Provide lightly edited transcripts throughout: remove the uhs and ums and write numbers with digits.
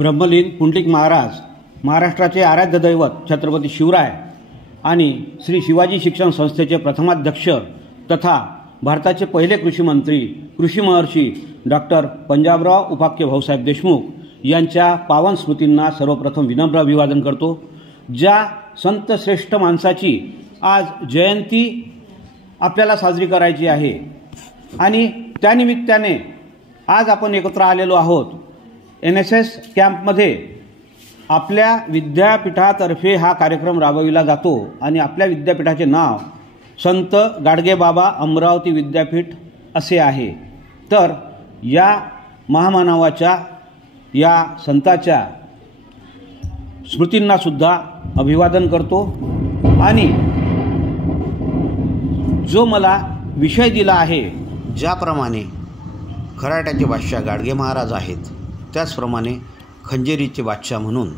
ब्रह्मलीन पुंडलिक महाराज, महाराष्ट्राचे आराध्य दैवत छत्रपती शिवराय आणि श्री शिवाजी शिक्षण संस्थेचे प्रथमाध्यक्ष तथा भारताचे पहिले कृषी मंत्री कृषी महर्षी डॉक्टर पंजाबराव उपाख्य भाऊसाहेब देशमुख यांच्या पावन स्मृतींना सर्वप्रथम विनम्र अभिवादन करतो। ज्या संत श्रेष्ठ माणसाची आज जयंती आपल्याला साजरी करायची आहे आणि त्यानिमित्ताने आज आपण एकत्र आलेलो आहोत। NSS कॅम्पमध्ये आपल्या विद्यापीठातर्फे हा कार्यक्रम राबविला जातो आणि आपल्या विद्यापीठाचे नाव संत गाडगेबाबा अमरावती विद्यापीठ असे आहे। तर या महामानवाच्या या संताच्या स्मृतींना सुद्धा अभिवादन करतो आणि जो मला विषय दिला आहे, ज्याप्रमाणे खराट्याचे बादशाह गाडगे महाराज आहेत त्याचप्रमाणे खंजेरीचे बादशाह म्हणून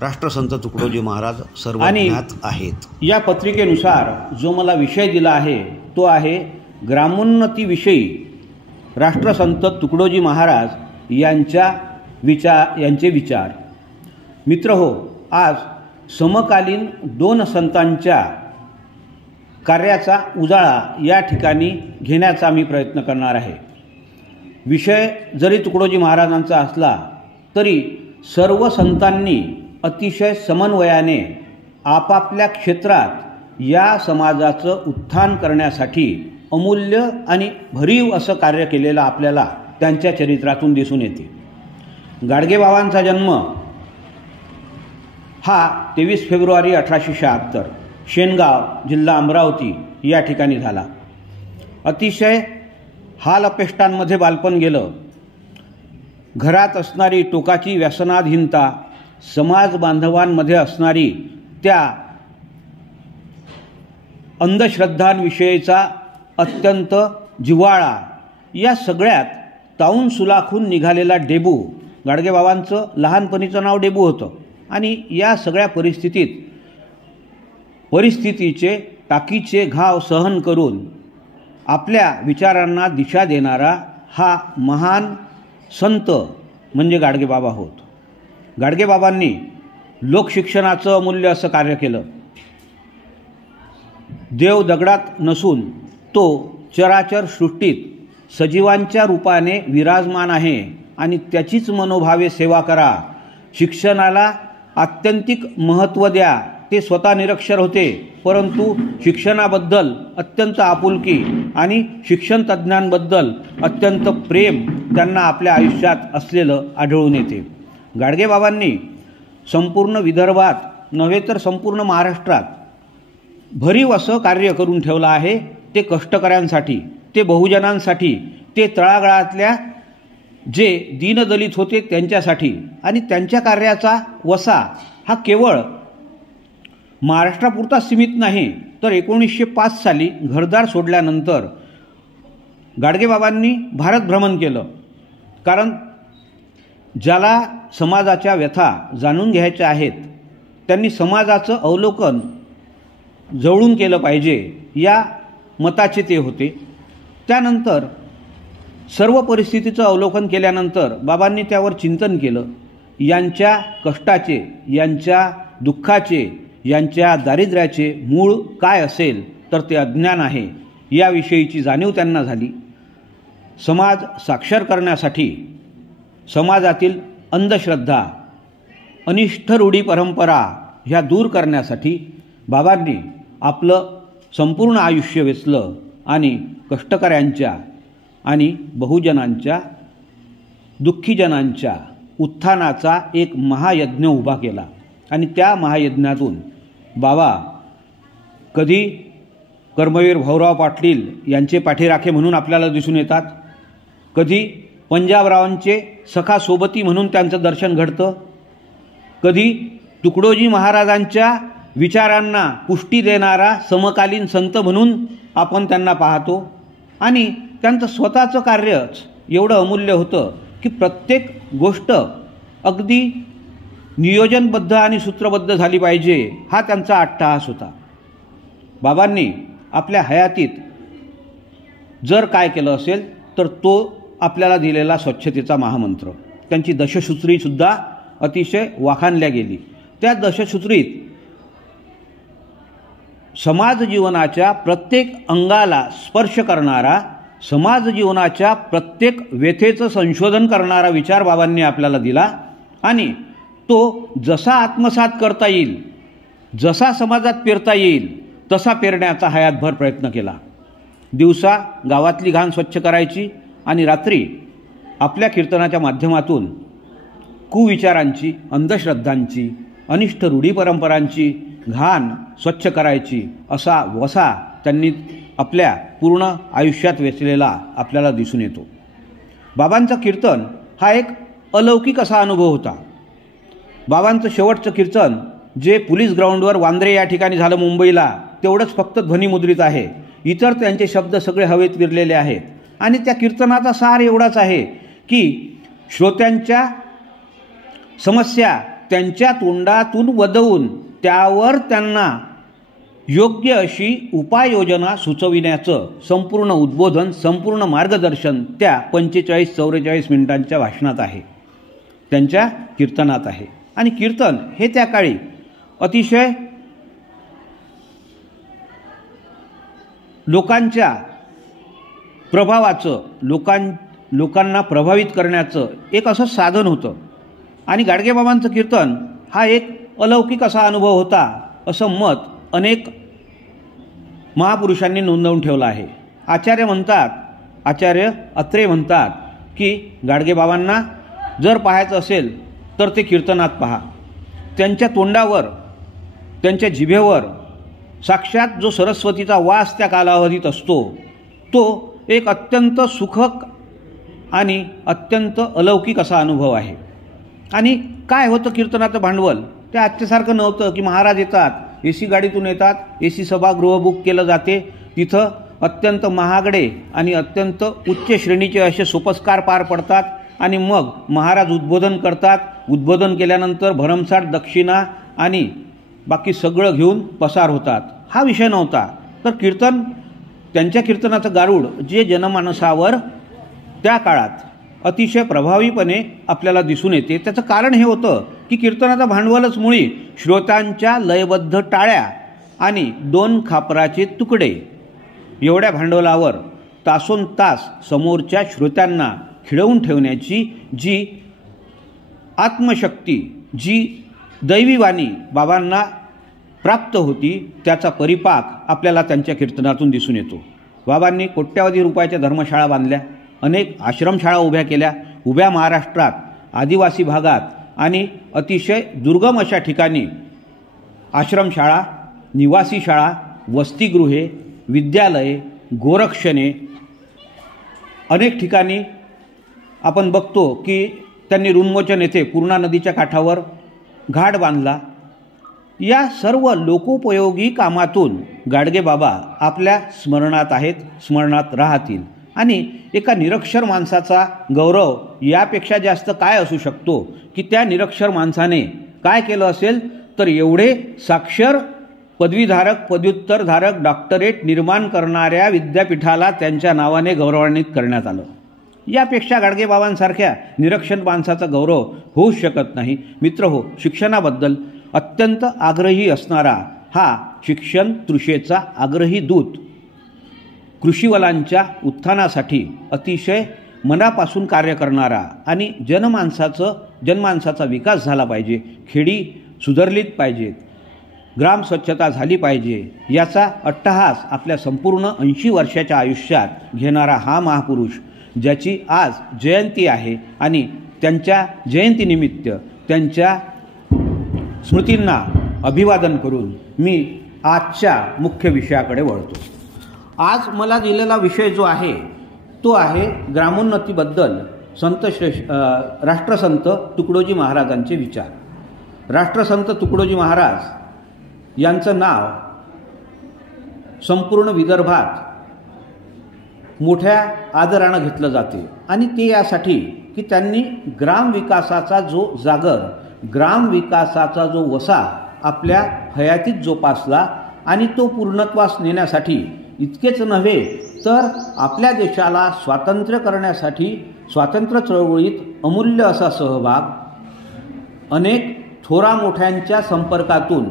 राष्ट्रसंत तुकडोजी महाराज सर्वज्ञात आहेत। या पत्रिकेनुसार जो मला विषय दिला आहे तो आहे ग्रामोन्नतीविषयी राष्ट्रसंत तुकडोजी महाराज यांचे विचार। मित्रहो, आज समकालीन दोन संतांच्या कार्याचा उजाळा या ठिकाणी घेण्याचा मी प्रयत्न करणार आहे। विषय जरी तुकडोजी महाराजांचा असला तरी सर्व संतांनी अतिशय समन्वयाने आपापल्या क्षेत्रात या समाजाचं उत्थान करण्यासाठी अमूल्य आणि भरीव असं कार्य केलेलं आपल्याला त्यांच्या चरित्रातून दिसून येते। गाडगेबाबांचा जन्म हा 23 फेब्रुवारी 1876 शेनगाव जिल्हा अमरावती या ठिकाणी झाला। अतिशय हाल अपेष्टांमध्ये बालपण गेलं। घरात असणारी टोकाची व्यसनाधीनता, समाज बांधवांमध्ये असणारी त्या अंधश्रद्धांविषयीचा अत्यंत जिव्हाळा, या सगळ्यात तावून सुलाखून निघालेला डेबू, गाडगेबाबांचं लहानपणीचं नाव डेबू होतं आणि या सगळ्या परिस्थितीचे टाकीचे घाव सहन करून आपल्या विचारांना दिशा देणारा हा महान संत म्हणजे गाडगेबाबा होत। गाडगेबाबांनी लोकशिक्षणाचं अमूल्य असं कार्य केलं। देव दगडात नसून तो चराचर सृष्टीत सजीवांच्या रूपाने विराजमान आहे आणि त्याचीच मनोभावे सेवा करा। शिक्षणाला आत्यंतिक महत्त्व द्या। ते स्वतः निरक्षर होते, परंतु शिक्षणाबद्दल अत्यंत आपुलकी आणि शिक्षण तज्ज्ञांबद्दल अत्यंत प्रेम त्यांना आपल्या आयुष्यात असलेलं आढळून येते। गाडगेबाबांनी संपूर्ण विदर्भात नव्हे तर संपूर्ण महाराष्ट्रात भरीव असं कार्य करून ठेवलं आहे। ते कष्टकऱ्यांसाठी, ते बहुजनांसाठी, ते तळागाळातल्या जे दीनदलित होते त्यांच्यासाठी, आणि त्यांच्या कार्याचा वसा हा केवळ महाराष्ट्रापुरता सीमित नाही, तर 1905 साली घरदार सोडल्यानंतर गाडगेबाबांनी भारत भ्रमण केलं। कारण ज्याला समाजाच्या व्यथा जाणून घ्यायच्या आहेत त्यांनी समाजाचं अवलोकन जवळून केलं पाहिजे या मताचे ते होते। त्यानंतर सर्व परिस्थितीचं अवलोकन केल्यानंतर बाबांनी त्यावर चिंतन केलं। यांच्या कष्टाचे, यांच्या दुःखाचे, यांच्या दारिद्र्याचे मूळ काय असेल तर ते अज्ञान आहे याविषयीची जाणीव त्यांना झाली। समाज साक्षर करण्यासाठी, समाजातील अंधश्रद्धा, अनिष्ठ रूढी परंपरा ह्या दूर करण्यासाठी बाबांनी आपलं संपूर्ण आयुष्य वेचलं आणि कष्टकऱ्यांच्या आणि बहुजनांच्या, दुःखीजनांच्या उत्थानाचा एक महायज्ञ उभा केला। आणि त्या महायज्ञातून बाबा कधी कर्मवीर भाऊराव पाटील यांचे पाठीराखे म्हणून आपल्याला दिसून येतात, कधी पंजाबरावांचे सखा सोबती म्हणून त्यांचं दर्शन घडतं, कधी तुकडोजी महाराजांच्या विचारांना पुष्टी देणारा समकालीन संत म्हणून आपण त्यांना पाहतो। आणि त्यांचं स्वतःचं कार्यच एवढं अमूल्य होतं की प्रत्येक गोष्ट अगदी नियोजनबद्ध आणि सूत्रबद्ध झाली पाहिजे हा त्यांचा अट्टहास होता। बाबांनी आपल्या हयातीत जर काय केलं असेल तर तो आपल्याला दिलेला स्वच्छतेचा महामंत्र। त्यांची दशसूत्रीसुद्धा अतिशय वाखाणल्या गेली. त्या दशसूत्रीत समाज जीवनाच्या प्रत्येक अंगाला स्पर्श करणारा, समाज जीवनाच्या प्रत्येक व्यथेचं संशोधन करणारा विचार बाबांनी आपल्याला दिला आणि तो जसा आत्मसात करता येईल, जसा समाजात पेरता येईल तसा पेरण्याचा हयातभर प्रयत्न केला. दिवसा गावातली घाण स्वच्छ करायची आणि रात्री आपल्या कीर्तनाच्या माध्यमातून कुविचारांची, अंधश्रद्धांची, अनिष्ट रूढी परंपरांची घाण स्वच्छ करायची असा वसा त्यांनी आपल्या पूर्ण आयुष्यात वेचलेला आपल्याला दिसून येतो. बाबांचं कीर्तन हा एक अलौकिक असा अनुभव होता. बाबांचं शेवटचं कीर्तन जे पोलीस ग्राउंडवर वांद्रे या ठिकाणी झालं मुंबईला, तेवढंच फक्त ध्वनिमुद्रित आहे. इतर त्यांचे शब्द सगळे हवेत विरलेले आहेत. आणि त्या कीर्तनाचा सार एवढाच आहे की श्रोत्यांच्या समस्या त्यांच्या तोंडातून वदवून त्यावर त्यांना योग्य अशी उपाययोजना सुचविण्याचं संपूर्ण उद्बोधन, संपूर्ण मार्गदर्शन त्या 45-44 मिनिटांच्या भाषणात आहे, त्यांच्या कीर्तनात आहे. आणि कीर्तन हे त्या काळी अतिशय लोकांच्या प्रभावाचं, लोकांना प्रभावित करण्याचं एक असं साधन होतं. आणि गाडगेबाबांचं कीर्तन हा एक अलौकिक असा अनुभव होता असं मत अनेक महापुरुषांनी नोंदवून ठेवलं आहे. आचार्य अत्रे म्हणतात की गाडगेबाबांना जर पाहायचं असेल तर ते कीर्तनात पहा. त्यांच्या तोंडावर, त्यांच्या जिभेवर साक्षात जो सरस्वतीचा वास त्या कालावधीत असतो तो एक अत्यंत सुखक आणि अत्यंत अलौकिक असा अनुभव आहे. आणि काय होतं कीर्तनाचं भांडवल? ते आजच्यासारखं नव्हतं की महाराज येतात, AC गाडीतून येतात, AC सभागृह बुक केलं जाते, तिथं अत्यंत महागडे आणि अत्यंत उच्च श्रेणीचे असे सोपस्कार पार पडतात आणि मग महाराज उद्बोधन करतात. उद्बोधन केल्यानंतर भरमसाठ दक्षिणा आणि बाकी सगळं घेऊन पसार होतात. हा विषय नव्हता. तर कीर्तन, त्यांच्या कीर्तनाचं गारुड जे जनमानसावर त्या काळात अतिशय प्रभावीपणे आपल्याला दिसून येते, त्याचं कारण हे होतं की कीर्तनाचा भांडवलच मुळी श्रोत्यांच्या लयबद्ध टाळ्या आणि 2 खापराचे तुकडे एवढ्या भांडवलावर तासोन तास समोरच्या श्रोत्यांना खिळवून ठेवण्याची जी आत्मशक्ती, जी दैवीवाणी बाबांना प्राप्त होती, त्याचा परिपाक आपल्याला त्यांच्या कीर्तनातून दिसून येतो. बाबांनी कोट्यावधी रुपयाच्या धर्मशाळा बांधल्या, अनेक आश्रमशाळा उभ्या केल्या. उभ्या महाराष्ट्रात आदिवासी भागात आणि अतिशय दुर्गम अशा ठिकाणी आश्रमशाळा, निवासी शाळा, वसतिगृहे, विद्यालये, गोरक्षणे अनेक ठिकाणी आपण बघतो की त्यांनी ऋन्मोचन येथे पूर्णा नदीच्या काठावर घाट बांधला. या सर्व लोकोपयोगी कामातून गाडगेबाबा आपल्या स्मरणात आहेत, स्मरणात राहतील. आणि एका निरक्षर माणसाचा गौरव यापेक्षा जास्त काय असू शकतो की त्या निरक्षर माणसाने काय केलं असेल तर एवढे साक्षर पदवीधारक, पदव्युत्तरधारक, डॉक्टरेट निर्माण करणाऱ्या विद्यापीठाला त्यांच्या नावाने गौरवान्वित करण्यात आलं. यापेक्षा गाडगेबाबांसारख्या निरक्षर माणसाचा गौरव होऊच शकत नाही. मित्रहो, शिक्षणाबद्दल अत्यंत आग्रही असणारा हा शिक्षण तृषेचा आग्रही दूत, कृषीवलांच्या अतिशय मनापासून कार्य करणारा आणि जनमानसाचा विकास झाला पाहिजे, खेडी सुधारलीत पाहिजेत, ग्राम स्वच्छता झाली पाहिजे याचा अट्टहास आपल्या संपूर्ण 80 वर्षाच्या आयुष्यात घेणारा हा महापुरुष, ज्याची आज जयंती आहे आणि त्यांच्या जयंतीनिमित्त त्यांच्या स्मृतींना अभिवादन करून मी आजच्या मुख्य विषयाकडे वळतो. आज मला दिलेला विषय जो आहे तो आहे ग्रामोन्नतीबद्दल राष्ट्रसंत तुकडोजी महाराजांचे विचार. राष्ट्रसंत तुकडोजी महाराज यांचं नाव संपूर्ण विदर्भात मोठ्या आदरानं घेतलं जाते आणि ते यासाठी की त्यांनी ग्रामविकासाचा जो वसा आपल्या हयातीत जोपासला आणि तो पूर्णत्वास नेण्यासाठी इतकेच नव्हे तर आपल्या देशाला स्वातंत्र्य करण्यासाठी स्वातंत्र्य चळवळीत अमूल्य असा सहभाग, अनेक थोरा मोठ्यांच्या संपर्कातून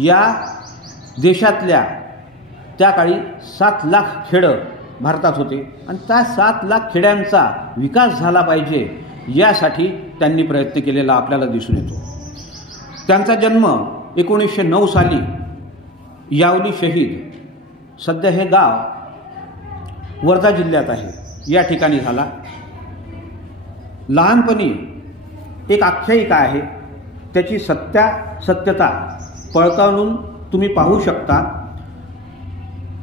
या देशातल्या त्या काळी 7 लाख खेडं भारतात होते आणि त्या 7 लाख खेड्यांचा विकास झाला पाहिजे यासाठी त्यांनी प्रयत्न केलेला आपल्याला दिसून येतो. त्यांचा जन्म 1909 साली यावली शहीद, सध्या हे गाव वर्धा जिल्ह्यात आहे, या ठिकाणी झाला. लहानपणी एक आख्यायिका आहे, त्याची सत्यता पडताळून तुम्ही पाहू शकता.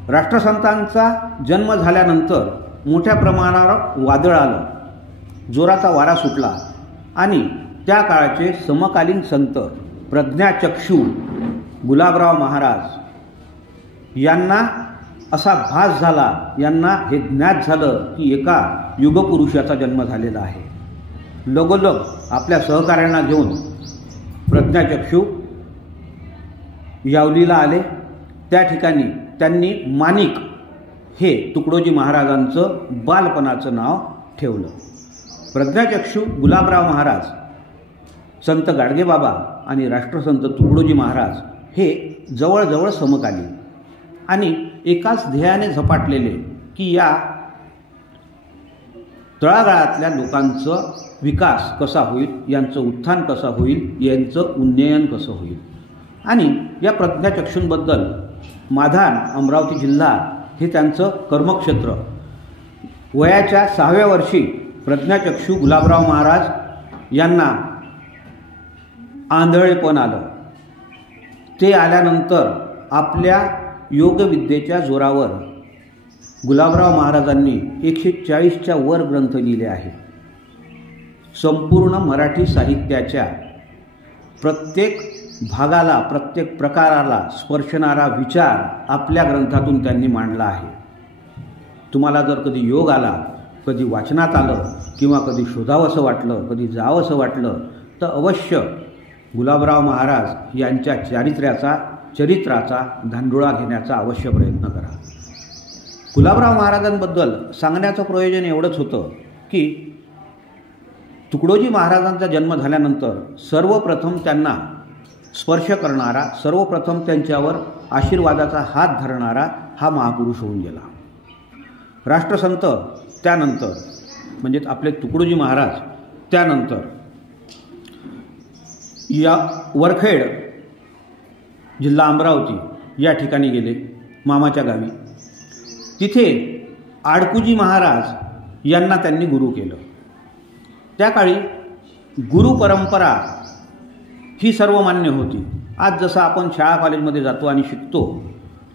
राष्ट्रसंतांचा जन्म झाल्यानंतर मोठ्या प्रमाणावर वादळ आलं, जोराचा वारा सुटला आणि त्या काळाचे समकालीन संत प्रज्ञाचक्षू गुलाबराव महाराज यांना असा भास झाला, यांना हे ज्ञात झालं की एका युगपुरुषाचा जन्म झालेला आहे. लगोलग आपल्या सहकाऱ्यांना घेऊन प्रज्ञाचक्षू यावलीला आले. त्या ठिकाणी त्यांनी माणिक हे तुकडोजी महाराजांचं बालपणाचं नाव ठेवलं. प्रज्ञाचक्षू गुलाबराव महाराज, संत गाडगेबाबा आणि राष्ट्रसंत तुकडोजी महाराज हे जवळजवळ समकालीन आणि एकाच ध्येयाने झपाटलेले की या तळागाळातल्या लोकांचं विकास कसा होईल, यांचं उत्थान कसं होईल, यांचं उन्नयन कसं होईल. आणि या प्रज्ञाचक्षूंबद्दल माधान, अमरावती जिल्हा हे त्यांचं कर्मक्षेत्र. वयाच्या 6व्या वर्षी प्रज्ञाचक्षू गुलाबराव महाराज यांना आंधळेपण आलं. ते आल्यानंतर आपल्या योगविद्येच्या जोरावर गुलाबराव महाराजांनी 140च्या वर ग्रंथ लिहिले आहेत. संपूर्ण मराठी साहित्याच्या प्रत्येक भागाला, प्रत्येक प्रकाराला स्पर्शणारा विचार आपल्या ग्रंथातून त्यांनी मांडला आहे. तुम्हाला जर कधी योग आला, कधी वाचनात आलं किंवा कधी शोधावंसं वाटलं, कधी जावंसं वाटलं तर अवश्य गुलाबराव महाराज यांच्या चरित्राचा धांडोळा घेण्याचा अवश्य प्रयत्न करा. गुलाबराव महाराजांबद्दल सांगण्याचं प्रयोजन एवढंच होतं की तुकडोजी महाराजांचा जन्म झाल्यानंतर सर्वप्रथम त्यांना स्पर्श करणारा, सर्वप्रथम त्यांच्यावर आशीर्वादाचा हात धरणारा हा महापुरुष होऊन गेला. राष्ट्रसंत त्यानंतर म्हणजेच आपले तुकडोजी महाराज त्यानंतर या वरखेड जिल्हा अमरावती या ठिकाणी गेले, मामाच्या गावी. तिथे आडकुजी महाराज यांना त्यांनी गुरु केलं. त्या काळी गुरु परंपरा ही सर्वमान्य होती. आज जसं आपण शाळा कॉलेजमध्ये जातो आणि शिकतो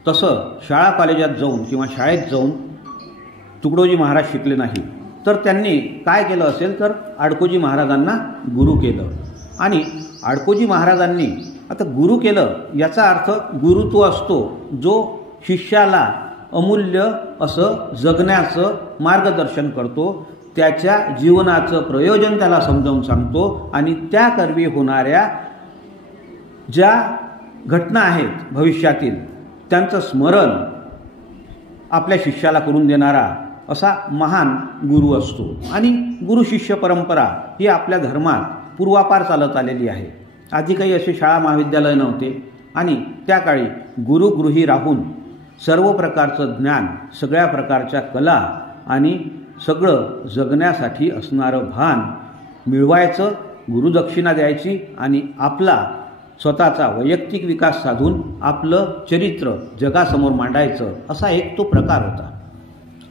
तसं शाळा कॉलेजात जाऊन किंवा शाळेत जाऊन तुकडोजी महाराज शिकले नाही. तर त्यांनी काय केलं असेल तर आडकोजी महाराजांना गुरु केलं. आणि आडकोजी महाराजांनी आता गुरु केलं याचा अर्थ गुरुत्व असतो जो शिष्याला अमूल्य असं जगण्याचं मार्गदर्शन करतो, त्याच्या जीवनाचं प्रयोजन त्याला समजावून सांगतो आणि त्याकरवी होणाऱ्या ज्या घटना आहेत भविष्यातील त्यांचं स्मरण आपल्या शिष्याला करून देणारा असा महान गुरु असतो. आणि गुरु शिष्य परंपरा ही आपल्या धर्मात पूर्वापार चालत आलेली आहे. आधी काही असे शाळा महाविद्यालय नव्हते आणि त्या काळी गुरुगृही राहून सर्व प्रकारचं ज्ञान, सगळ्या प्रकारच्या कला आणि सगळं जगण्यासाठी असणारं भान मिळवायचं, गुरुदक्षिणा द्यायची आणि आपला स्वतःचा वैयक्तिक विकास साधून आपलं चरित्र जगासमोर मांडायचं, असा एक तो प्रकार होता.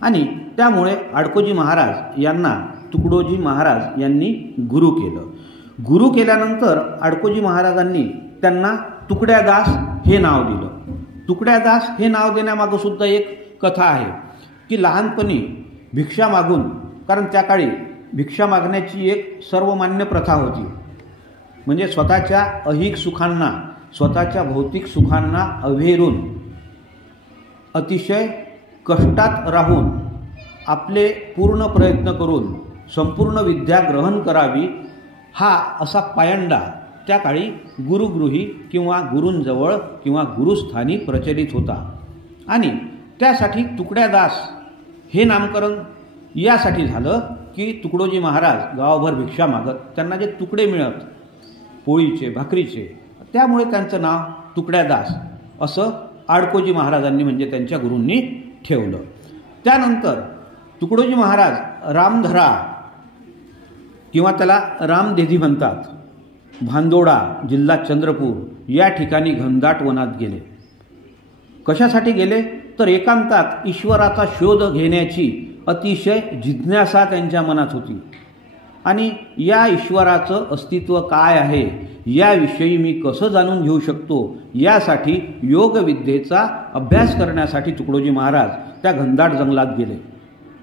आणि त्यामुळे आडकोजी महाराज यांना तुकडोजी महाराज यांनी गुरु केलं. गुरु केल्यानंतर आडकोजी महाराजांनी त्यांना तुकड्यादास हे नाव दिलं. तुकड्यादास हे नाव देण्यामागं सुद्धा एक कथा आहे की लहानपणी भिक्षा मागून, कारण त्या काळी भिक्षा मागण्याची एक सर्वमान्य प्रथा होती. म्हणजे स्वतःच्या ऐहिक सुखांना, स्वतःच्या भौतिक सुखांना अव्हेरून अतिशय कष्टात राहून आपले पूर्ण प्रयत्न करून संपूर्ण विद्या ग्रहण करावी, हा असा पायंडा त्या काळी गुरुगृही किंवा गुरूंजवळ किंवा गुरुस्थानी प्रचलित होता. आणि त्यासाठी तुकड्यादास हे नामकरण यासाठी झालं की तुकडोजी महाराज गावभर भिक्षा मागत, त्यांना जे तुकडे मिळत पोळीचे भाकरीचे, त्यामुळे त्यांचं नाव तुकड्यादास असं आडकोजी महाराजांनी म्हणजे त्यांच्या गुरूंनी ठेवलं. त्यानंतर तुकडोजी महाराज रामधरा किंवा त्याला रामदेधी म्हणतात, भांदोडा जिल्हा चंद्रपूर या ठिकाणी घनदाट वनात गेले. कशासाठी गेले तर एकांतात ईश्वराचा शोध घेण्याची अतिशय जिज्ञासा त्यांच्या मनात होती आणि या ईश्वराचं अस्तित्व काय आहे याविषयी मी कसं जाणून घेऊ शकतो यासाठी योगविद्येचा अभ्यास करण्यासाठी तुकडोजी महाराज त्या घनदाट जंगलात गेले.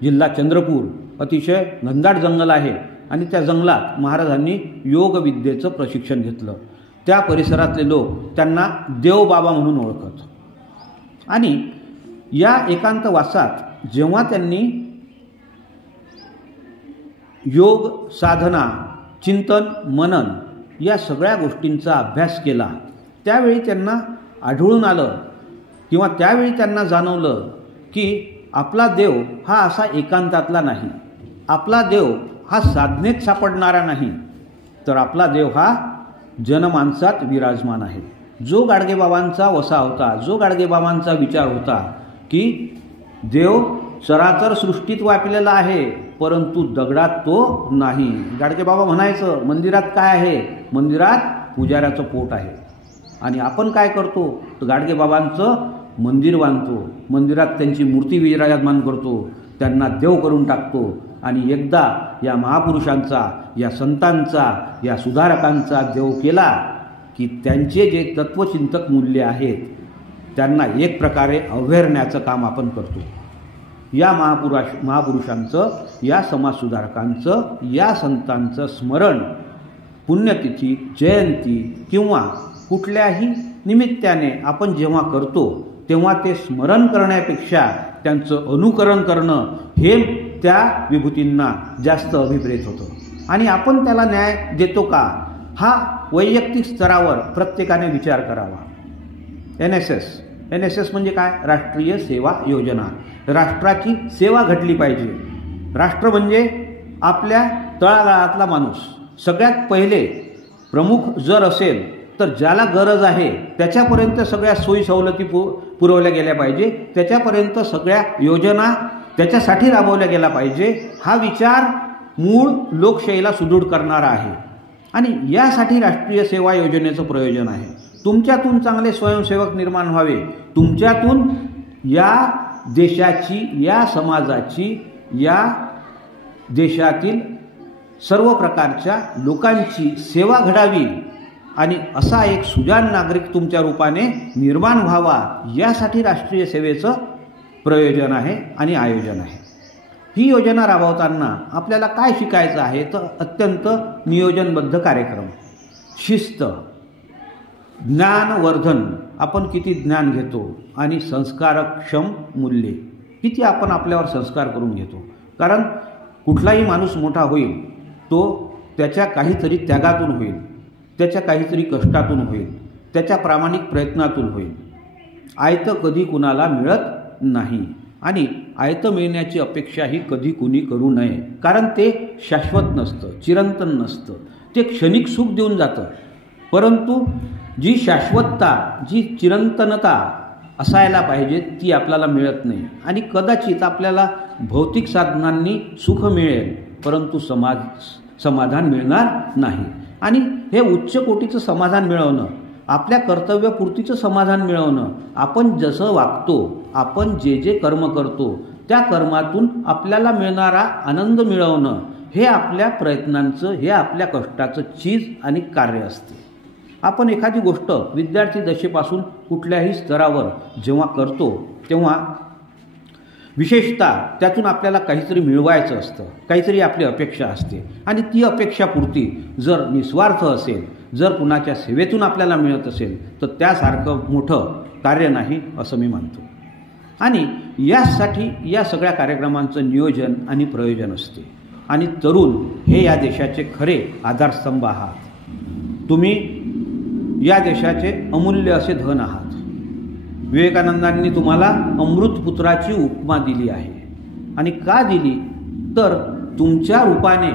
जिल्हा चंद्रपूर अतिशय घनदाट जंगल आहे आणि त्या जंगलात महाराजांनी योगविद्येचं प्रशिक्षण घेतलं. त्या परिसरातले लोक त्यांना देवबाबा म्हणून ओळखत. आणि या एकांतवासात जेव्हा त्यांनी योग साधना चिंतन मनन या सगळ्या गोष्टींचा अभ्यास केला, त्यावेळी त्यांना आढळून आलं किंवा त्यावेळी त्यांना जाणवलं की आपला देव हा असा एकांतातला नाही, आपला देव हा साधनेत सापडणारा नाही, तर आपला देव हा जनमानसात विराजमान आहे. जो गाडगेबाबांचा वसा होता, जो गाडगेबाबांचा विचार होता की देव चराचर सृष्टीत व्यापलेला आहे परंतु दगडात तो नाही. गाडगेबाबा म्हणायचं मंदिरात काय आहे, मंदिरात पुजाऱ्याचं पोट आहे. आणि आपण काय करतो तर गाडगेबाबांचं मंदिर बांधतो, मंदिरात त्यांची मूर्ती विराजमान करतो, त्यांना देव करून टाकतो. आणि एकदा या महापुरुषांचा, या संतांचा, या सुधारकांचा देव केला की त्यांचे जे तत्वचिंतक मूल्य आहेत त्यांना एक प्रकारे अवहेरण्याचं काम आपण करतो. या महापुरुषांचं, या समाजसुधारकांचं, या संतांचं स्मरण पुण्यतिथी, जयंती किंवा कुठल्याही निमित्ताने आपण जेव्हा करतो तेव्हा ते स्मरण करण्यापेक्षा त्यांचं अनुकरण करणं हे त्या विभूतींना जास्त अभिप्रेत होतं. आणि आपण त्याला न्याय देतो का हा वैयक्तिक स्तरावर प्रत्येकाने विचार करावा. NSS म्हणजे काय, राष्ट्रीय सेवा योजना. राष्ट्राची सेवा घडली पाहिजे. राष्ट्र म्हणजे आपल्या तळागाळातला माणूस. सगळ्यात पहिले प्रमुख जर असेल तर ज्याला गरज आहे त्याच्यापर्यंत सगळ्या सोयी सवलती पुरवल्या गेल्या पाहिजे, त्याच्यापर्यंत सगळ्या योजना त्याच्यासाठी राबवल्या गेल्या पाहिजे. हा विचार मूळ लोकशाहीला सुदृढ करणारा आहे आणि यासाठी राष्ट्रीय सेवा योजनेचं प्रयोजन आहे. तुमच्यातून चांगले स्वयंसेवक निर्माण व्हावे, तुमच्यातून या देशाची, या समाजाची, या देशातील सर्व प्रकारच्या लोकांची सेवा घडावी आणि असा एक सुजाण नागरिक तुमच्या रूपाने निर्माण व्हावा, यासाठी राष्ट्रीय सेवेचं प्रयोजन आहे आणि आयोजन आहे. ही योजना राबवताना आपल्याला काय शिकायचं आहे तर अत्यंत नियोजनबद्ध कार्यक्रम, शिस्त, ज्ञानवर्धन, आपण किती ज्ञान घेतो आणि संस्कारक्षम मूल्ये किती आपण आपल्यावर संस्कार करून घेतो. कारण कुठलाही माणूस मोठा होईल तो त्याच्या काहीतरी त्यागातून होईल, त्याच्या काहीतरी कष्टातून होईल, त्याच्या प्रामाणिक प्रयत्नातून होईल. आयतं कधी कुणाला मिळत नाही आणि आयतं मिळण्याची अपेक्षाही कधी कुणी करू नये. कारण ते शाश्वत नसतं, चिरंतन नसतं, ते क्षणिक सुख देऊन जातं. परंतु जी शाश्वतता, जी चिरंतनता असायला पाहिजे ती आपल्याला मिळत नाही. आणि कदाचित आपल्याला भौतिक साधनांनी सुख मिळेल परंतु समाधान मिळणार नाही. आणि हे उच्च कोटीचं समाधान मिळवणं, आपल्या कर्तव्यपूर्तीचं समाधान मिळवणं, आपण जसं वागतो, आपण जे जे कर्म करतो त्या कर्मातून आपल्याला मिळणारा आनंद मिळवणं हे आपल्या प्रयत्नांचं, हे आपल्या कष्टाचं चीज आणि कार्य असते. आपण एखादी गोष्ट विद्यार्थी दशेपासून कुठल्याही स्तरावर जेव्हा करतो तेव्हा विशेषतः त्यातून आपल्याला काहीतरी मिळवायचं असतं, काहीतरी आपली अपेक्षा असते आणि ती अपेक्षापूर्ती जर निस्वार्थ असेल, जर कुणाच्या सेवेतून आपल्याला मिळत असेल तर त्यासारखं मोठं कार्य नाही असं मी मानतो. आणि यासाठी या सगळ्या कार्यक्रमांचं नियोजन आणि प्रयोजन असते. आणि तरुण हे या देशाचे खरे आधारस्तंभ आहात. तुम्ही या देशाचे अमूल्य असे धन आहात. विवेकानंदांनी तुम्हाला अमृतपुत्राची उपमा दिली आहे. आणि का दिली तर तुमच्या रूपाने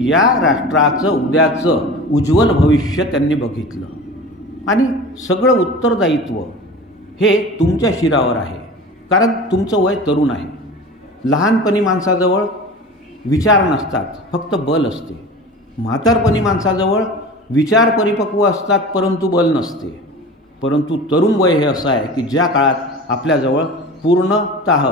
या राष्ट्राचं उद्याचं उज्ज्वल भविष्य त्यांनी बघितलं आणि सगळं उत्तरदायित्व हे तुमच्या शिरावर आहे. कारण तुमचं वय तरुण आहे. लहानपणी माणसाजवळ विचार नसतात, फक्त बल असते. म्हातारपणी माणसाजवळ विचार परिपक्व असतात, परंतु बल नसते. परंतु तरुण वय हे असं आहे की ज्या काळात आपल्याजवळ पूर्णतः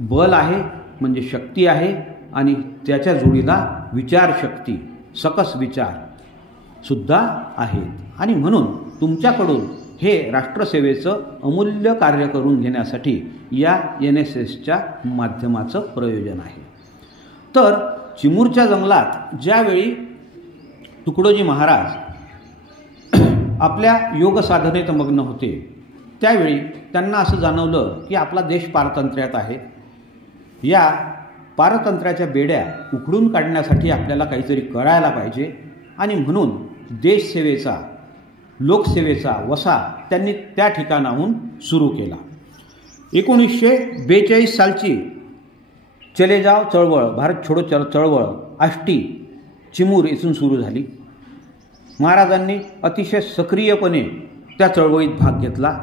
बल आहे, म्हणजे शक्ती आहे, आणि त्याच्या जोडीला विचारशक्ती, सकस विचार सुद्धा आहेत. आणि म्हणून तुमच्याकडून हे राष्ट्रसेवेचं अमूल्य कार्य करून घेण्यासाठी या NSSच्या माध्यमाचं प्रयोजन आहे. तर चिमूरच्या जंगलात ज्यावेळी तुकडोजी महाराज आपल्या योग साधनेत मग्न होते, त्यावेळी त्यांना असं जाणवलं की आपला देश पारतंत्र्यात आहे. या पारतंत्र्याच्या बेड्या उखडून काढण्यासाठी आपल्याला काहीतरी करायला पाहिजे. आणि म्हणून देशसेवेचा, लोकसेवेचा वसा त्यांनी त्या ठिकाणाहून सुरू केला. 1942 सालची चले जाव चळवळ, भारत छोडो चळवळ आष्टी चिमूर येथून सुरू झाली. महाराजांनी अतिशय सक्रियपणे त्या चळवळीत भाग घेतला.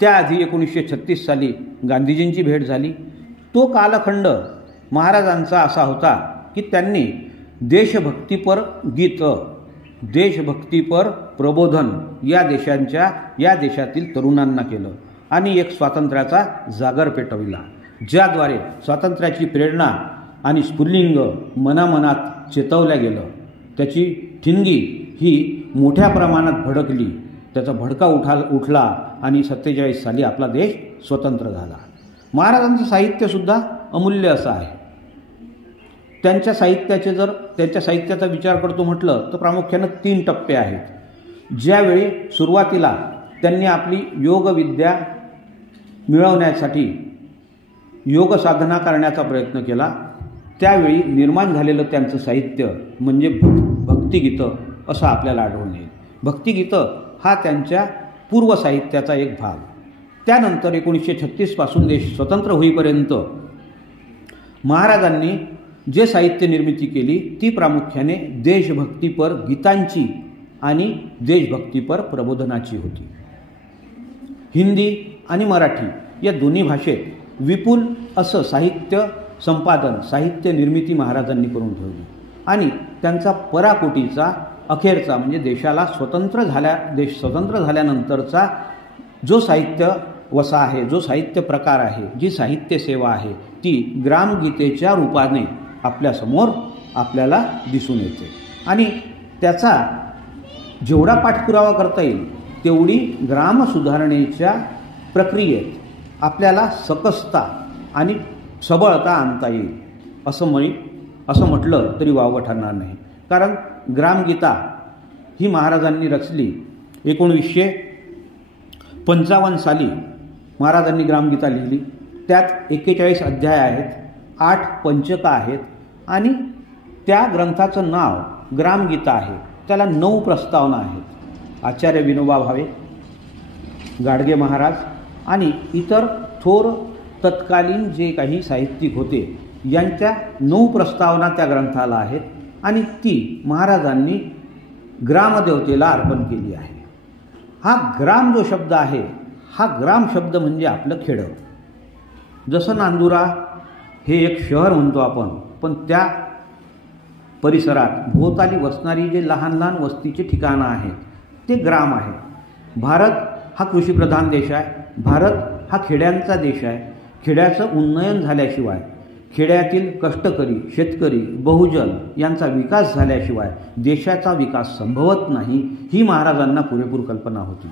त्याआधी 1936 साली गांधीजींची भेट झाली. तो कालखंड महाराजांचा असा होता की त्यांनी देशभक्तीपर गीत, देशभक्तीपर प्रबोधन या देशातील तरुणांना केलं आणि एक स्वातंत्र्याचा जागर पेटविला, ज्याद्वारे स्वातंत्र्याची प्रेरणा आणि स्फुल्लिंग मनामनात चेतवल्या गेलं. त्याची ठिणगी ही मोठ्या प्रमाणात भडकली, त्याचा भडका उठला आणि 47 साली आपला देश स्वतंत्र झाला. महाराजांचं साहित्यसुद्धा अमूल्य असं आहे. त्यांच्या साहित्याचा विचार करतो म्हटलं तर प्रामुख्यानं 3 टप्पे आहेत. ज्यावेळी सुरुवातीला त्यांनी आपली योगविद्या मिळवण्यासाठी योग साधना करण्याचा प्रयत्न केला, त्यावेळी निर्माण झालेलं त्यांचं साहित्य म्हणजे भक्तिगीतं असं आपल्याला आढळून येईल. भक्तिगीतं हा त्यांच्या पूर्व साहित्याचा एक भाग. त्यानंतर 1936 पासून देश स्वतंत्र होईपर्यंत महाराजांनी जे साहित्य निर्मिती केली ती प्रामुख्याने देशभक्तीपर गीतांची आणि देशभक्तीपर प्रबोधनाची होती. हिंदी आणि मराठी या दोन्ही भाषेत विपुल असं साहित्य संपादन, साहित्य निर्मिती महाराजांनी करून ठेवली. आणि त्यांचा पराकोटीचा अखेरचा म्हणजे देश स्वतंत्र झाल्यानंतरचा जो साहित्य वसा आहे, जो साहित्य प्रकार आहे, जी साहित्य सेवा आहे, ती ग्रामगीतेच्या रूपाने आपल्यासमोर आपल्याला दिसून येते. आणि त्याचा जेवढा पाठपुरावा करता येईल तेवढी ग्राम सुधारणेच्या प्रक्रियेत आपल्याला सकसता आणि सबळता आणता येईल असं म्हटलं तरी वावगं ठरणार नाही. कारण ग्रामगीता ही महाराजांनी रचली. 1955 साली महाराजांनी ग्रामगीता लिहिली. त्यात 41 अध्याय आहेत, 8 पंचका आहेत आणि त्या ग्रंथाचं नाव ग्रामगीता आहे. त्याला 9 प्रस्तावना आहेत. आचार्य विनोबा भावे, गाडगे महाराज आणि इतर थोर तत्कालीन जे काही साहित्यिक होते यांच्या 9 प्रस्तावना त्या ग्रंथाला आहेत आणि ती महाराजांनी ग्रामदेवतेला अर्पण केली आहे. हा ग्राम जो शब्द आहे, हा ग्राम शब्द म्हणजे आपलं खेडं. जसं नांदुरा हे एक शहर म्हणतो आपण, पण त्या परिसरात भोवताली वसणारी जे लहान लहान वस्तीचे ठिकाणं आहेत ते ग्राम आहे. भारत हा कृषीप्रधान देश आहे. भारत हा खेड्यांचा देश आहे. खेड्याचं उन्नयन झाल्याशिवाय, खेड्यातील कष्टकरी, शेतकरी, बहुजन यांचा विकास झाल्याशिवाय देशाचा विकास संभवत नाही, ही महाराजांना पुरेपूर कल्पना होती.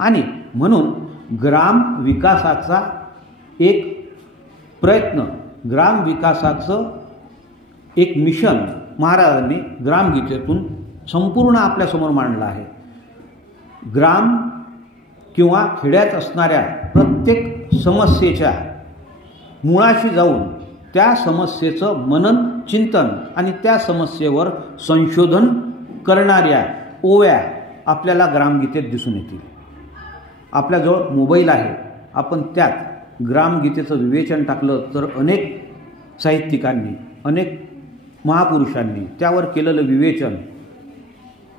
आणि म्हणून ग्राम विकासाचा एक प्रयत्न, ग्राम विकासाचं एक मिशन महाराजांनी ग्रामगीतेतून संपूर्ण आपल्यासमोर मांडलं आहे. ग्राम किंवा खेड्यात असणाऱ्या प्रत्येक समस्येच्या मुळाशी जाऊन त्या समस्येचं मनन चिंतन आणि त्या समस्येवर संशोधन करणाऱ्या ओव्या आपल्याला ग्रामगीतेत दिसून येतील. आपल्याजवळ मोबाईल आहे आपण त्यात ग्रामगीतेचं विवेचन टाकलं तर अनेक साहित्यिकांनी, अनेक महापुरुषांनी त्यावर केलेलं विवेचन,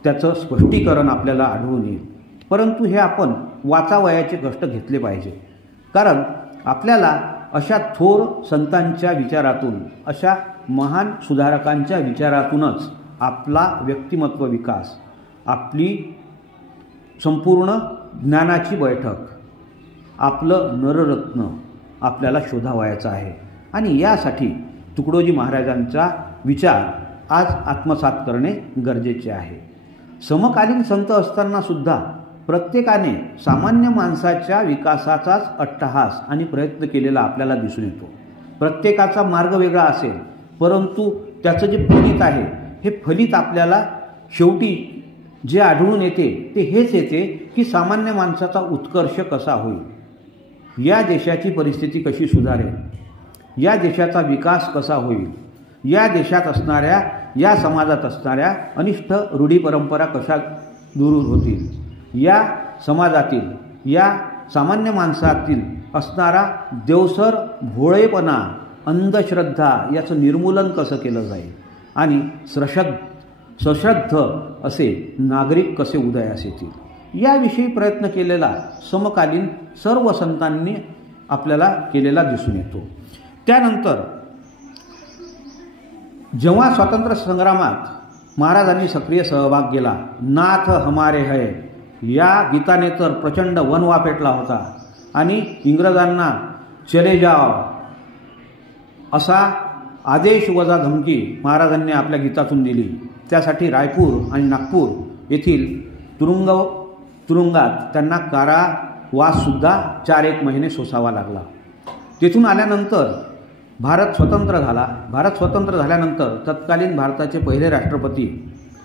त्याचं स्पष्टीकरण आपल्याला आढळून येईल. परंतु हे आपण वाचावयाचे कष्ट घेतले पाहिजे, कारण आपल्याला अशा थोर संतांच्या विचारातून, अशा महान सुधारकांच्या विचारातूनच आपला व्यक्तिमत्व विकास, आपली संपूर्ण ज्ञानाची बैठक, आपलं नररत्न आपल्याला शोधावयाचं आहे. आणि यासाठी तुकडोजी महाराजांचा विचार आज आत्मसात करणे गरजेचे आहे. समकालीन संत असताना सुद्धा प्रत्येकाने सामान्य माणसाच्या विकासाचाच अट्टहास आणि प्रयत्न केलेला आपल्याला दिसून येतो. प्रत्येकाचा मार्ग वेगळा असेल, परंतु त्याचं जे फलित आहे, हे फलित आपल्याला शेवटी जे आढळून येते ते हेच येते की सामान्य माणसाचा उत्कर्ष कसा होईल, या देशाची परिस्थिती कशी सुधारेल, या देशाचा विकास कसा होईल, या देशात असणाऱ्या, या समाजात असणाऱ्या अनिष्ट रूढी परंपरा कशा दूर होतील, या समाजातील, या सामान्य माणसातील असणारा देवसर भोळेपणा, अंधश्रद्धा याचं निर्मूलन कसं केलं जाईल आणि सश्रद्ध असे नागरिक कसे उदयास येतील, याविषयी प्रयत्न केलेला समकालीन सर्व संतांनी आपल्याला केलेला दिसून येतो. त्यानंतर जेव्हा स्वातंत्र्य संग्रामात महाराजांनी सक्रिय सहभाग केला, नाथ हमारे है या गीताने तर प्रचंड वणवा पेटला होता आणि इंग्रजांना चले जाओ असा आदेश वजा धमकी महाराजांनी आपल्या गीतातून दिली. त्यासाठी रायपूर आणि नागपूर येथील तुरुंगात त्यांना कारावाससुद्धा 4-1 महिने सोसावा लागला. तेथून आल्यानंतर भारत स्वतंत्र झाला. भारत स्वतंत्र झाल्यानंतर तत्कालीन भारताचे पहिले राष्ट्रपती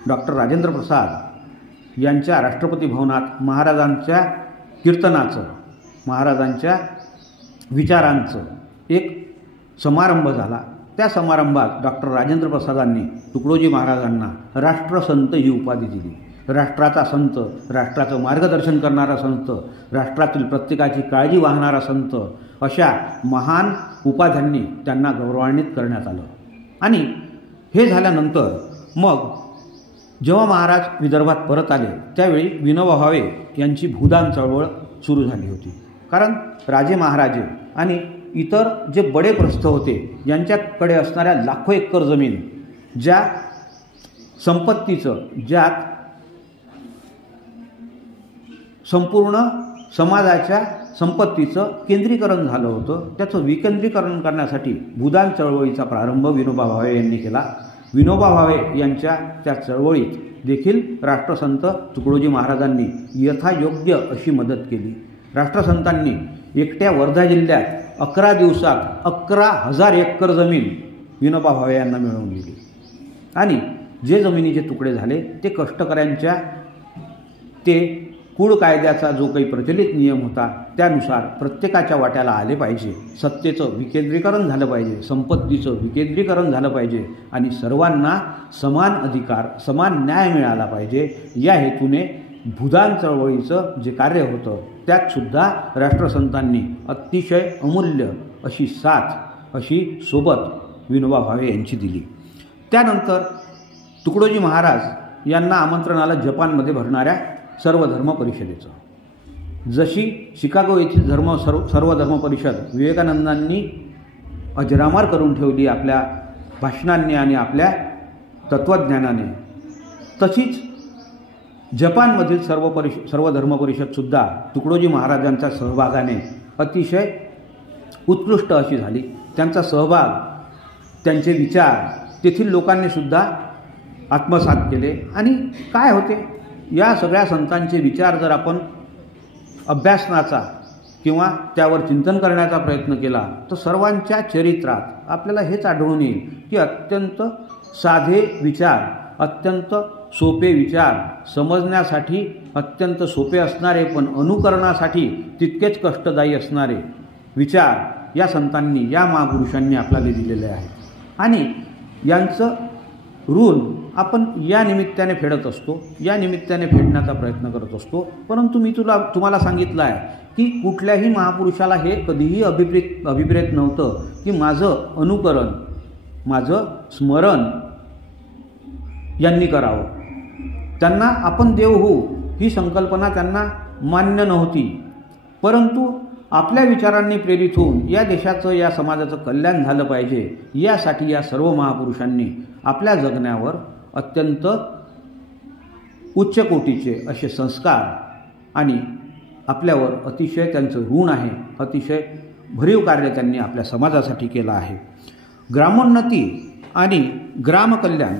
डॉक्टर राजेंद्र प्रसाद यांच्या राष्ट्रपती भवनात महाराजांच्या कीर्तनाचं, महाराजांच्या विचारांचं एक समारंभ झाला. त्या समारंभात डॉक्टर राजेंद्र प्रसादांनी तुकडोजी महाराजांना राष्ट्रसंत ही उपाधी दिली. राष्ट्राचा संत, राष्ट्राचं मार्गदर्शन करणारा संत, राष्ट्रातील प्रत्येकाची काळजी वाहणारा संत, अशा महान उपाध्यांनी त्यांना गौरवान्वित करण्यात आलं. आणि हे झाल्यानंतर मग जेव्हा महाराज विदर्भात परत आले त्यावेळी विनोबा भावे यांची भूदान चळवळ सुरू झाली होती. कारण राजे महाराजे आणि इतर जे बडे प्रस्थ होते यांच्याकडे असणाऱ्या लाखो एकर जमीन, ज्या संपत्तीचं, ज्यात संपूर्ण समाजाच्या संपत्तीचं केंद्रीकरण झालं होतं, त्याचं विकेंद्रीकरण करण्यासाठी भूदान चळवळीचा प्रारंभ विनोबा भावे यांनी केला. विनोबा भावे यांच्या त्या चळवळीत देखील राष्ट्रसंत तुकडोजी महाराजांनी यथायोग्य अशी मदत केली. राष्ट्रसंतांनी एकट्या वर्धा जिल्ह्यात 11 दिवसात 11,000 एकर जमीन विनोबा भावे यांना मिळवून दिली. आणि जे जमिनीचे तुकडे झाले ते कष्टकऱ्यांच्या, ते कुळ कायद्याचा जो काही प्रचलित नियम होता त्यानुसार प्रत्येकाच्या वाट्याला आले पाहिजे, सत्तेचं विकेंद्रीकरण झालं पाहिजे, संपत्तीचं विकेंद्रीकरण झालं पाहिजे आणि सर्वांना समान अधिकार, समान न्याय मिळाला पाहिजे, या हेतूने भूदान चळवळीचं जे कार्य होतं त्यातसुद्धा राष्ट्रसंतांनी अतिशय अमूल्य अशी साथ, अशी सोबत विनोबा भावे यांची दिली. त्यानंतर तुकडोजी महाराज यांना आमंत्रण आलं जपानमध्ये भरणाऱ्या सर्व धर्म परिषदेचं. जशी शिकागो येथील सर्व धर्म परिषद विवेकानंदांनी अजरामर करून ठेवली आपल्या भाषणांनी आणि आपल्या तत्त्वज्ञानाने, तशीच जपानमधील सर्व धर्म परिषदसुद्धा तुकडोजी महाराजांच्या सहभागाने अतिशय उत्कृष्ट अशी झाली. त्यांचा सहभाग, त्यांचे विचार तेथील लोकांनीसुद्धा आत्मसात केले. आणि काय होते, या सगळ्या संतांचे विचार जर आपण अभ्यासनाचा किंवा त्यावर चिंतन करण्याचा प्रयत्न केला तर सर्वांच्या चरित्रात आपल्याला हेच आढळून येईल की अत्यंत साधे विचार, अत्यंत सोपे विचार, समजण्यासाठी अत्यंत सोपे असणारे पण अनुकरणासाठी तितकेच कष्टदायी असणारे विचार या संतांनी, या महापुरुषांनी आपल्याला दिलेले आहेत. आणि यांचं ऋण आपण या निमित्ताने फेडत असतो, या निमित्ताने फेडण्याचा प्रयत्न करत असतो. परंतु मी तुम्हाला सांगितलं आहे की कुठल्याही महापुरुषाला हे कधीही अभिप्रेत नव्हतं की माझं अनुकरण, माझं स्मरण यांनी करावं. त्यांना आपण देव होऊ ही संकल्पना त्यांना मान्य नव्हती. परंतु आपल्या विचारांनी प्रेरित होऊन या देशाचं, या समाजाचं कल्याण झालं पाहिजे यासाठी या सर्व महापुरुषांनी आपल्या जगण्यावर अत्यंत उच्च कोटीचे असे संस्कार आणि आपल्यावर अतिशय त्यांचं ऋण आहे, अतिशय भरीव कार्य त्यांनी आपल्या समाजासाठी केलं आहे. ग्रामोन्नती आणि ग्रामकल्याण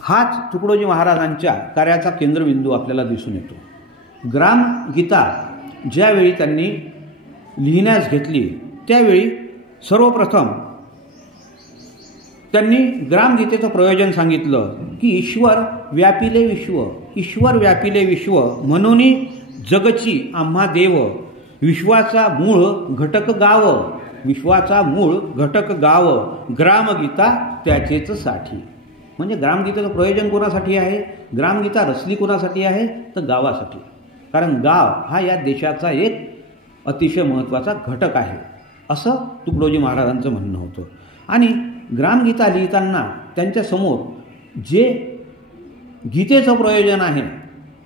हाच तुकडोजी महाराजांच्या कार्याचा केंद्रबिंदू आपल्याला दिसून येतो. ग्रामगीता ज्यावेळी त्यांनी लिहिण्यास घेतली त्यावेळी सर्वप्रथम त्यांनी ग्रामगीतेचं प्रयोजन सांगितलं की ईश्वर व्यापिले विश्व, ईश्वर व्यापिले विश्व म्हणून जगची आम्हा देव, विश्वाचा मूळ घटक गाव, विश्वाचा मूळ घटक गाव, ग्रामगीता त्याचेच साठी. म्हणजे ग्रामगीतेचं प्रयोजन कोणासाठी आहे? ग्रामगीता रचली कोणासाठी आहे? तर गावासाठी. कारण गाव हा या देशाचा एक अतिशय महत्त्वाचा घटक आहे असं तुकडोजी महाराजांचं म्हणणं होतं. आणि ग्रामगीता लिहिताना त्यांच्यासमोर जे गीतेचं प्रयोजन आहे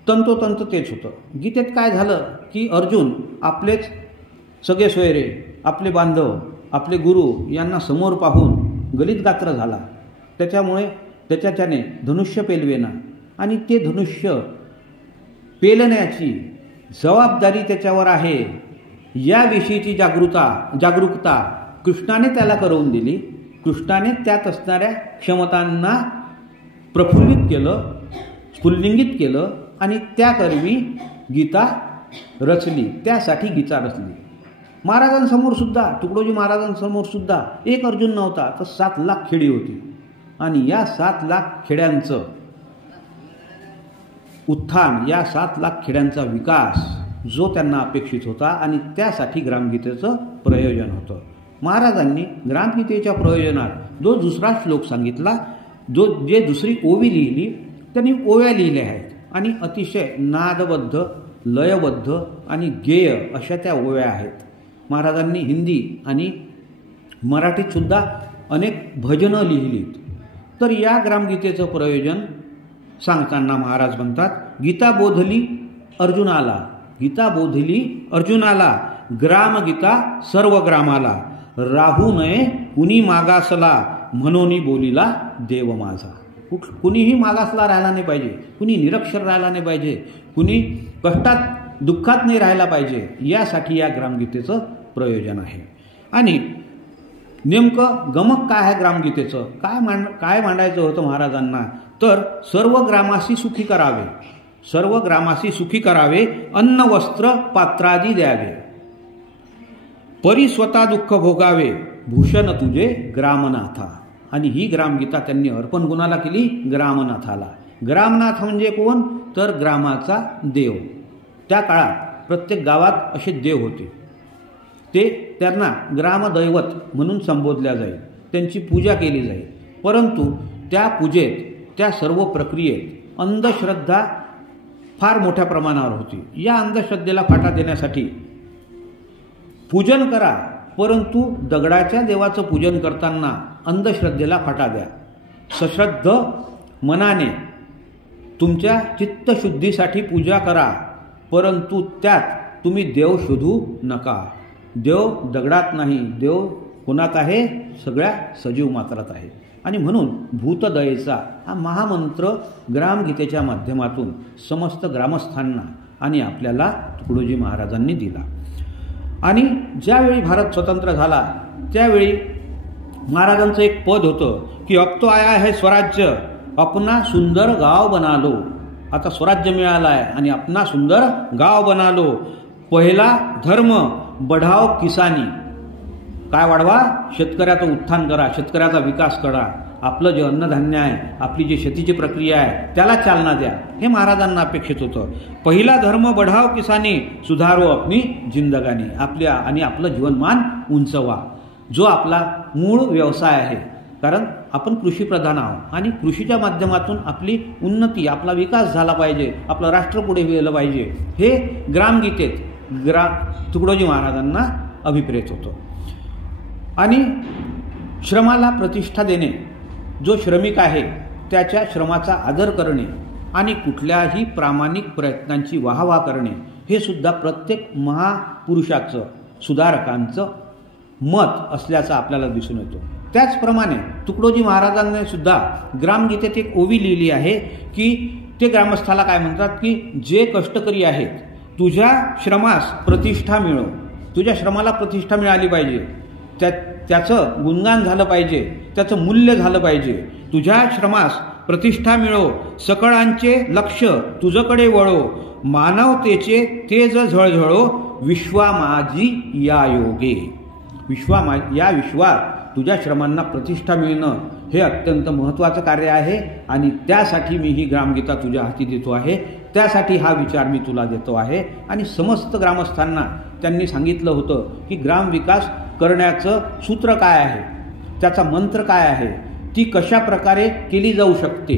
तंतोतंत तेच होतं. गीतेत काय झालं की अर्जुन आपलेच सगळे सोयरे, आपले बांधव, आपले गुरु यांना समोर पाहून गलित गात्र झाला. त्याच्यामुळे त्याच्याने धनुष्य पेलवेना आणि ते धनुष्य पेलण्याची जबाबदारी त्याच्यावर आहे याविषयीची जागरूकता कृष्णाने त्याला करवून दिली. कृष्णाने त्यात असणाऱ्या क्षमतांना प्रफुल्लित केलं, स्फुल्लिंगित केलं आणि त्याकरवी गीता रचली, त्यासाठी गीता रचली. महाराजांसमोर सुद्धा, तुकडोजी महाराजांसमोर सुद्धा एक अर्जुन नव्हता तर 7 लाख खेडी होती. आणि या 7 लाख खेड्यांचं उत्थान, या 7 लाख खेड्यांचा विकास जो त्यांना अपेक्षित होता आणि त्यासाठी ग्रामगीतेचं प्रयोजन होतं. महाराजांनी ग्रामगीतेच्या प्रयोजनात जो दुसरा श्लोक सांगितला, जे दुसरी ओवी लिहिली, त्यांनी ओव्या लिहिल्या आहेत आणि अतिशय नादबद्ध, लयबद्ध आणि गेय अशा त्या ओव्या आहेत. महाराजांनी हिंदी आणि मराठीतसुद्धा अनेक भजनं लिहिलीत. तर या ग्रामगीतेचं प्रयोजन सांगताना महाराज म्हणतात, गीता बोधली अर्जुनाला, गीता बोधली अर्जुनाला, ग्रामगीता सर्व ग्रामाला, राहू नये कुणी मागासला, म्हणून बोलिला देव माझा. कुणीही मागासला राहायला नाही पाहिजे, कुणी निरक्षर राहायला नाही पाहिजे, कुणी कष्टात दुःखात नाही राहायला पाहिजे, यासाठी या ग्रामगीतेचं प्रयोजन आहे. आणि नेमकं गमक काय आहे ग्रामगीतेचं? काय मांडायचं होतं महाराजांना? तर सर्व ग्रामासी सुखी करावे, सर्व ग्रामासी सुखी करावे, अन्न वस्त्र पात्रादी द्यावे, परी स्वतः दुःख भोगावे, भूषण तुझे ग्रामनाथा. आणि ही ग्रामगीता त्यांनी अर्पण कुणाला केली? ग्रामनाथाला. ग्रामनाथ म्हणजे कोण? तर ग्रामाचा देव. त्या काळात प्रत्येक गावात असे देव होते, ते त्यांना ग्रामदैवत म्हणून संबोधल्या जाईल, त्यांची पूजा केली जाईल. परंतु त्या पूजेत, त्या सर्व प्रक्रियेत अंधश्रद्धा फार मोठ्या प्रमाणावर होती. या अंधश्रद्धेला फाटा देण्यासाठी पूजन करा, परंतु दगडाच्या देवाचं पूजन करताना अंधश्रद्धेला फाटा द्या. सश्रद्ध मनाने तुमच्या चित्तशुद्धीसाठी पूजा करा, परंतु त्यात तुम्ही देव शोधू नका. देव दगडात नाही, देव कोणात आहे? सगळ्या सजीव मात्रात आहे. आणि म्हणून भूतदयेचा हा महामंत्र ग्रामगीतेच्या माध्यमातून समस्त ग्रामस्थांना आणि आपल्याला तुकडोजी महाराजांनी दिला. आणि ज्यावेळी भारत स्वतंत्र झाला त्यावेळी महाराजांचं एक पद होतं की अब तो आया है स्वराज्य, अपना सुंदर गाव बनालो. आता स्वराज्य मिळालं आहे आणि अपना सुंदर गाव बनालो. पहिला धर्म बढाव किसानी. काय वाढवा? शेतकऱ्याचं उत्थान करा, शेतकऱ्याचा विकास करा, आपलं जे अन्नधान्य आहे, आपली जी शेतीची प्रक्रिया आहे त्याला चालना द्या, हे महाराजांना अपेक्षित होतं. पहिला धर्म बढाव किसानी, सुधारो अपनी जिंदगानी. आपलं जीवनमान उंचवा, जो आपला मूळ व्यवसाय आहे. कारण आपण कृषीप्रधान आहोत आणि कृषीच्या माध्यमातून आपली उन्नती, आपला विकास झाला पाहिजे, आपलं राष्ट्र पुढे गेलं पाहिजे, हे ग्रामगीतेत तुकडोजी महाराजांना अभिप्रेत होतं. आणि श्रमाला प्रतिष्ठा देणे, जो श्रमिक आहे त्याच्या श्रमाचा आदर करणे आणि कुठल्याही प्रामाणिक प्रयत्नांची वाहवा करणे, हे सुद्धा प्रत्येक महापुरुषाचं, सुधारकांचं मत असल्याचं आपल्याला दिसून येतो. त्याचप्रमाणे तुकडोजी महाराजांनी सुद्धा ग्रामगीतेत एक ओवी लिहिली आहे की ते ग्रामस्थाला काय म्हणतात की जे कष्टकरी आहेत, तुझ्या श्रमास प्रतिष्ठा मिळो, तुझ्या श्रमाला प्रतिष्ठा मिळाली पाहिजे, त्याचं गुणगान झालं पाहिजे, त्याचं मूल्य झालं पाहिजे. तुझ्या श्रमास प्रतिष्ठा मिळो, सकळांचे लक्ष तुझकडे वळो, मानवतेचे तेज झळझळो, विश्वा माझी या योगे. या विश्वात तुझ्या श्रमांना प्रतिष्ठा मिळणं हे अत्यंत महत्त्वाचं कार्य आहे आणि त्यासाठी मी ही ग्रामगीता तुझ्या हाती देतो आहे, त्यासाठी हा विचार मी तुला देतो आहे. आणि समस्त ग्रामस्थांना त्यांनी सांगितलं होतं की ग्रामविकास करण्याचं सूत्र काय आहे, त्याचा मंत्र काय आहे, ती कशा प्रकारे केली जाऊ शकते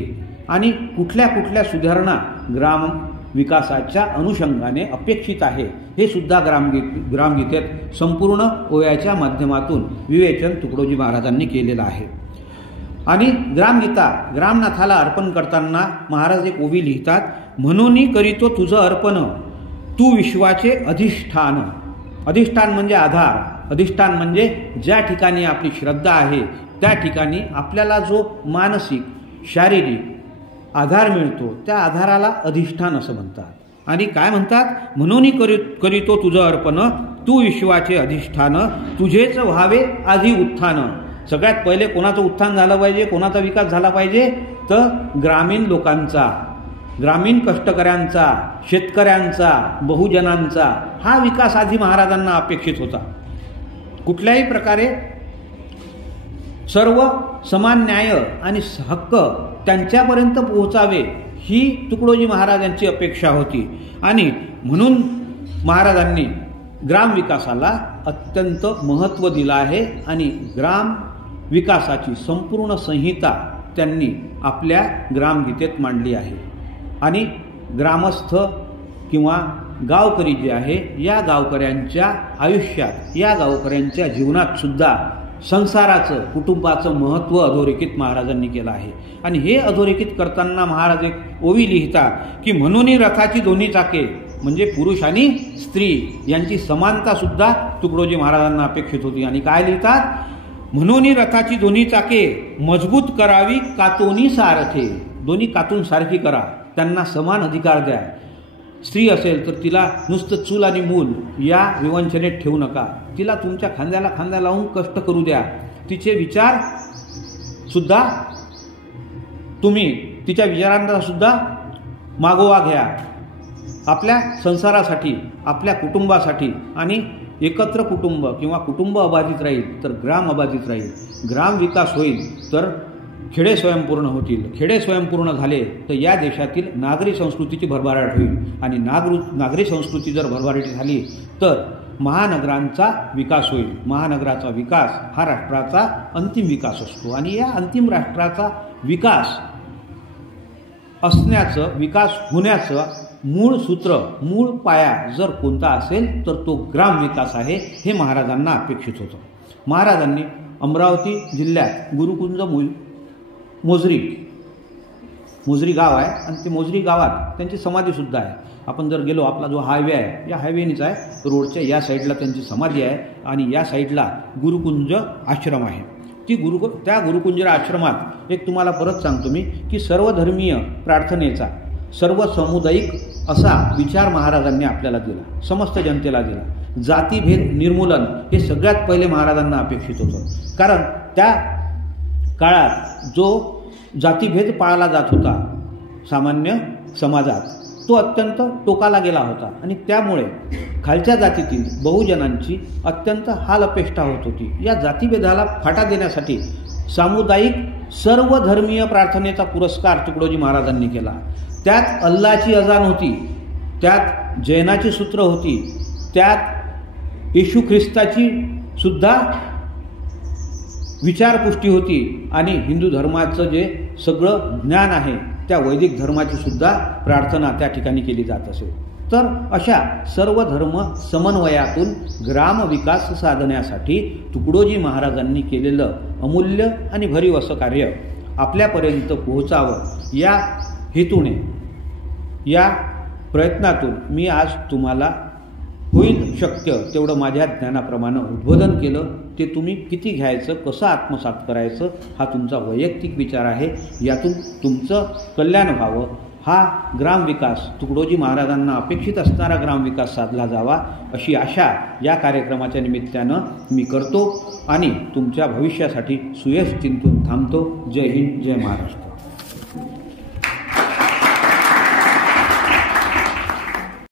आणि कुठल्या कुठल्या सुधारणा ग्राम विकासाच्या अनुषंगाने अपेक्षित आहे, हे सुद्धा ग्रामगीतेत संपूर्ण ओव्याच्या माध्यमातून विवेचन तुकडोजी महाराजांनी केलेलं आहे. आणि ग्रामगीता ग्रामनाथाला अर्पण करताना महाराज एक ओवी लिहितात, म्हणून करीतो तुझं अर्पण, तू विश्वाचे अधिष्ठान. अधिष्ठान म्हणजे आधार, अधिष्ठान म्हणजे ज्या ठिकाणी आपली श्रद्धा आहे त्या ठिकाणी आपल्याला जो मानसिक शारीरिक आधार मिळतो त्या आधाराला अधिष्ठान असं म्हणतात. आणि काय म्हणतात, म्हणून करीतो तुझं अर्पण, तू विश्वाचे अधिष्ठान, तुझेच व्हावे आधी उत्थान. सगळ्यात पहिले कोणाचं उत्थान झालं पाहिजे, कोणाचा विकास झाला पाहिजे, तर ग्रामीण लोकांचा, ग्रामीण कष्टकऱ्यांचा, शेतकऱ्यांचा, बहुजनांचा हा विकास आधी महाराजांना अपेक्षित होता. कुठल्याही प्रकारे सर्व समान न्याय आणि हक्क त्यांच्यापर्यंत पोहोचावे ही तुकडोजी महाराजांची अपेक्षा होती. आणि म्हणून महाराजांनी ग्रामविकासाला अत्यंत महत्त्व दिलं आहे आणि ग्राम विकासाची संपूर्ण संहिता त्यांनी आपल्या ग्रामगीतेत मांडली आहे. आणि ग्रामस्थ किंवा गावकरी जे आहे, या गावकऱ्यांच्या आयुष्यात, या गावकऱ्यांच्या जीवनात सुद्धा संसाराचं, कुटुंबाचं महत्त्व अधोरेखित महाराजांनी केलं आहे. आणि हे अधोरेखित करताना महाराज एक ओवी लिहितात की म्हणून रथाची दोन्ही चाके, म्हणजे पुरुष आणि स्त्री यांची समानता सुद्धा तुकडोजी महाराजांना अपेक्षित होती. आणि काय लिहितात, म्हणून रथाची दोन्ही चाके मजबूत करावी कातोनी सारथे. दोन्ही कातून सारखी करा, त्यांना समान अधिकार द्या. स्त्री असेल तर तिला नुसतं चूल आणि मूल या विवंचनेत ठेवू नका, तिला तुमच्या खांद्याला खांदा लावून कष्ट करू द्या. तिचे विचार सुद्धा तुम्ही, तिच्या विचारांना सुद्धा मागोवा घ्या. आपल्या संसारासाठी, आपल्या कुटुंबासाठी. आणि एकत्र कुटुंब किंवा कुटुंब अबाधित राहील तर ग्राम अबाधित राहील. ग्राम विकास होईल तर खेडे स्वयंपूर्ण होतील. खेडे स्वयंपूर्ण झाले तर या देशातील नागरी संस्कृतीची भरभराट होईल. आणि नागरी संस्कृती जर भरभराट झाली तर महानगरांचा विकास होईल. महानगराचा विकास हा राष्ट्राचा अंतिम विकास असतो. आणि या अंतिम राष्ट्राचा विकास असण्याचं, विकास होण्याचं मूळ सूत्र, मूळ पाया जर कोणता असेल तर तो ग्रामविकास आहे, हे महाराजांना अपेक्षित होतं. महाराजांनी अमरावती जिल्ह्यात गुरुकुंज मोजरी गाव आहे आणि ते मोजरी गावात त्यांची समाधीसुद्धा आहे. आपण जर गेलो, आपला जो हायवे आहे या हायवेनीच आहे, रोडच्या या साईडला त्यांची समाधी आहे आणि या साईडला गुरुकुंज आश्रम आहे. त्या गुरुकुंज आश्रमात एक तुम्हाला परत सांगतो मी की सर्वधर्मीय प्रार्थनेचा, सर्व सामुदायिक असा विचार महाराजांनी आपल्याला दिला, समस्त जनतेला दिला. जातीभेद निर्मूलन हे सगळ्यात पहिले महाराजांना अपेक्षित होतं. कारण त्या काळात जो जातीभेद पाळला जात होता सामान्य समाजात, तो अत्यंत टोकाला गेला होता. आणि त्यामुळे खालच्या जातीतील बहुजनांची अत्यंत हालअपेष्टा होत होती. या जातीभेदाला फाटा देण्यासाठी सामुदायिक सर्वधर्मीय प्रार्थनेचा पुरस्कार तुकडोजी महाराजांनी केला. त्यात अल्लाची अजान होती, त्यात जैनाची सूत्र होती, त्यात येशू ख्रिस्ताची सुद्धा विचारपुष्टी होती आणि हिंदू धर्माचं जे सगळं ज्ञान आहे त्या वैदिक धर्माची सुद्धा प्रार्थना त्या ठिकाणी केली जात असे। तर अशा सर्व धर्म समन्वयातून ग्रामविकास साधण्यासाठी तुकडोजी महाराजांनी केलेलं अमूल्य आणि भरीव असं कार्य आपल्यापर्यंत पोहोचावं या हेतूने, या प्रयत्नातून मी आज तुम्हाला होईल शक्य तेवढं माझ्या ज्ञानाप्रमाणे उद्बोधन केलं। ते तुम्ही किती घ्यायचं, कसं आत्मसात करायचं हा तुमचा वैयक्तिक विचार आहे। यातून तुमचं कल्याण व्हावं, हा ग्रामविकास तुकडोजी महाराजांना अपेक्षित असणारा ग्रामविकास साधला जावा अशी आशा या कार्यक्रमाच्या निमित्तानं मी करतो आणि तुमच्या भविष्यासाठी सुयश चिंतून थांबतो। जय हिंद, जय महाराष्ट्र।